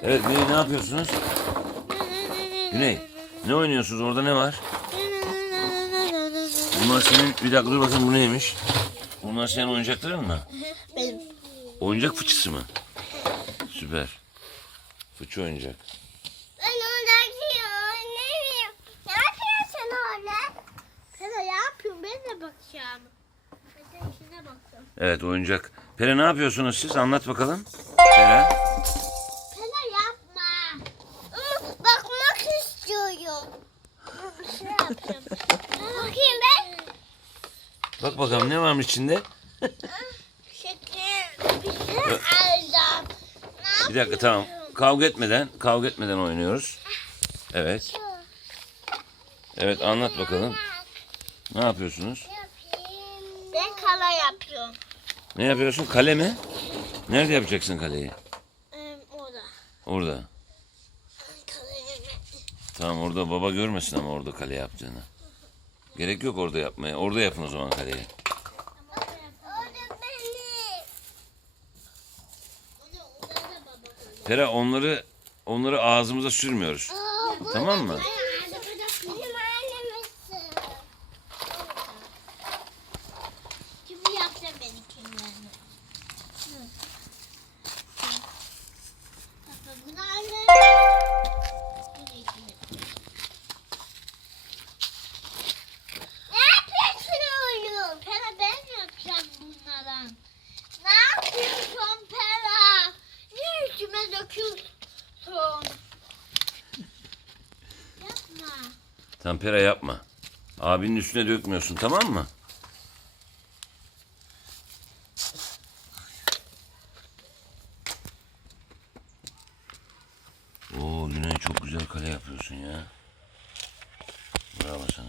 Evet Güney, ne yapıyorsunuz? Güney, ne oynuyorsunuz? Orada ne var? Bunlar senin... Bir dakika dur bakayım, bu neymiş? Bunlar senin oyuncakların mı? Benim. Oyuncak fıçısı mı? Süper. Fıçı oyuncak. Ben oradaki oynayayım. Ne yapıyorsun orada? Pera ne yapıyorsun? Ben de bakacağım. Ben de işine bakıyorum. Evet, oyuncak. Pera, ne yapıyorsunuz siz? Anlat bakalım. Pera. Pera yapma. Bakmak istiyorum. Bir şey yapacağım. Bakayım ben. Bak bakalım ne varmış içinde? Şeker. Bir şey alacağım. Bir dakika, tamam. Kavga etmeden oynuyoruz. Evet. Evet, anlat bakalım. Ne yapıyorsunuz? Ben kala yapıyorum. Ne yapıyorsun? Kale mi? Nerede yapacaksın kaleyi? Orada. Orada. Kalayı. Tamam, orada baba görmesin ama orada kale yaptığını. Gerek yok orada yapmaya. Orada yapın o zaman kaleyi. Orada benim. Orada da baba. Pera, onları ağzımıza sürmüyoruz. Tamam mı? Benim annemsin. Kimi yapacağım benimkilerini? Bunu annem. Ne yapıyorsun oğlum? Pera ben yapacağım bunlardan. Ne yapıyorsun Pera? Niye üstüme döküyorsun? Yapma. Tamam Pera, yapma. Abinin üstüne dökmüyorsun, tamam mı? Oo Güney, çok güzel kale yapıyorsun ya. Bravo sana.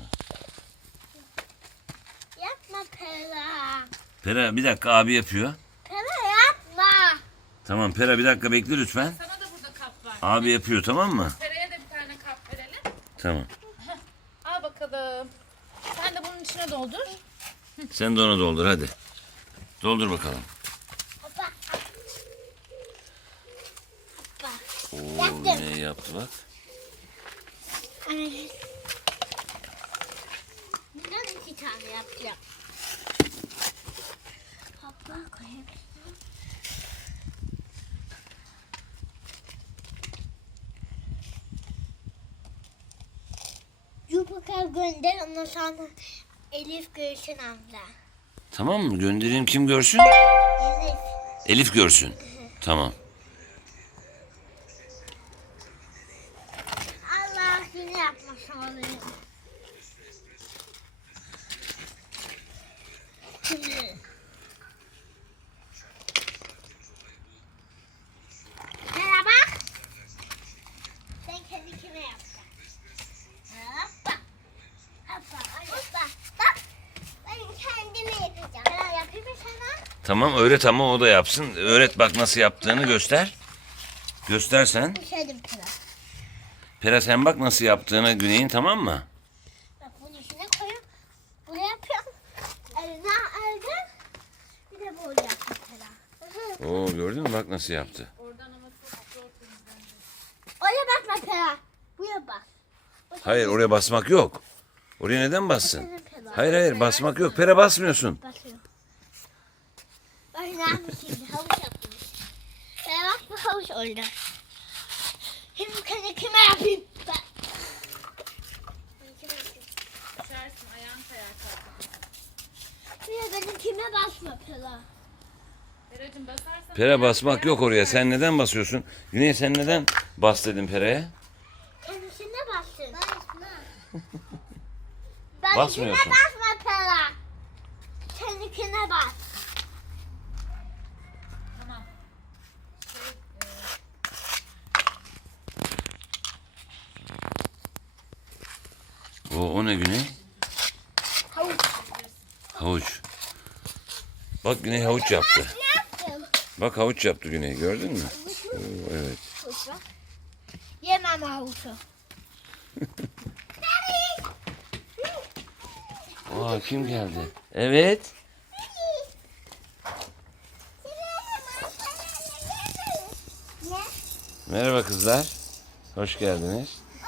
Yapma Pera. Pera, bir dakika, abi yapıyor. Pera yapma. Tamam Pera, bir dakika bekle lütfen. Sana da burada kap var. Abi yapıyor, tamam mı? Pera'ya da bir tane kap verelim. Tamam. Al bakalım. Sen de bunun içine doldur. Sen de onu doldur hadi. Doldur bakalım. Hoppa. Hoppa. Oo Yaptım. Güney yaptı bak. Evet. Bundan 2 tane yapacağım. Hoppa koyayım. Yupaka gönder, ondan sonra Elif görsün amca. Tamam mı? Göndereyim, kim görsün? Elif. Elif görsün. Tamam. Allah yine yapmış olayım. Şimdi. Merhaba. Ben kendi kime yapacağım. Hoppa. Hoppa. Hoppa. Bak. Ben kendime yapacağım. Ben yapayım mı sana? Tamam, öğret ama o da yapsın. Öğret bak nasıl yaptığını göster. Göster sen. Düşerim kral. Pera, sen bak nasıl yaptığını Güney'in, tamam mı? Bak bunun içine koyuyorum. Buraya yapıyorum. Elden. Bir de böyle yapıyorum kral. Oo gördün mü, bak nasıl yaptı. Oradan ama çok zor temizlendi. Oraya bakma Pera. Buraya bak. Hayır, oraya basmak yok. Oraya neden bassın? Hayır basmak yok. Pera, basmıyorsun. Bakıyorum. Bak ne yapmış şimdi? Havuç yapmış. Pera bak bu havuç orada. Şimdi kendi kime yapayım? Ben. Düşersin, ayağın kayar kalkar. Bir de benim kime basma Pera. Pera'cığım basarsan... Pera, basmak yok oraya. Sen neden basıyorsun? Güney, sen neden bas dedin Pera'ya? Kendisine bassın. Basma. Basmıyorsun. Basma Pera. Kendine bas. Tamam. O ne Güney? Havuç. Havuç. Bak Güney havuç yaptı. Ne yaptım? Bak havuç yaptı Güney, gördün mü? Oo, evet. Havuç bak. Yemem havucu. Aa, kim geldi? Evet. Ne? Merhaba kızlar. Hoş geldiniz.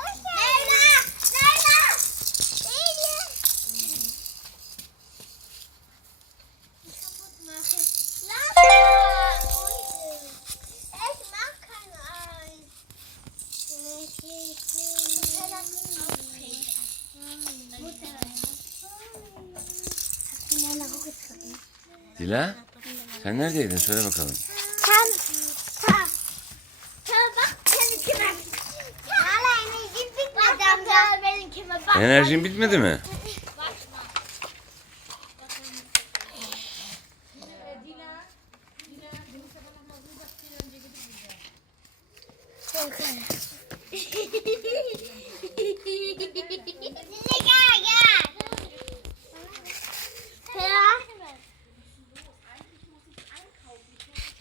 Dila, sen neredeydin? Söyle bakalım. Tam bak benimkime. Hala enerjim bitmedi amca. Benimkime bak. Enerjin bitmedi mi? Çok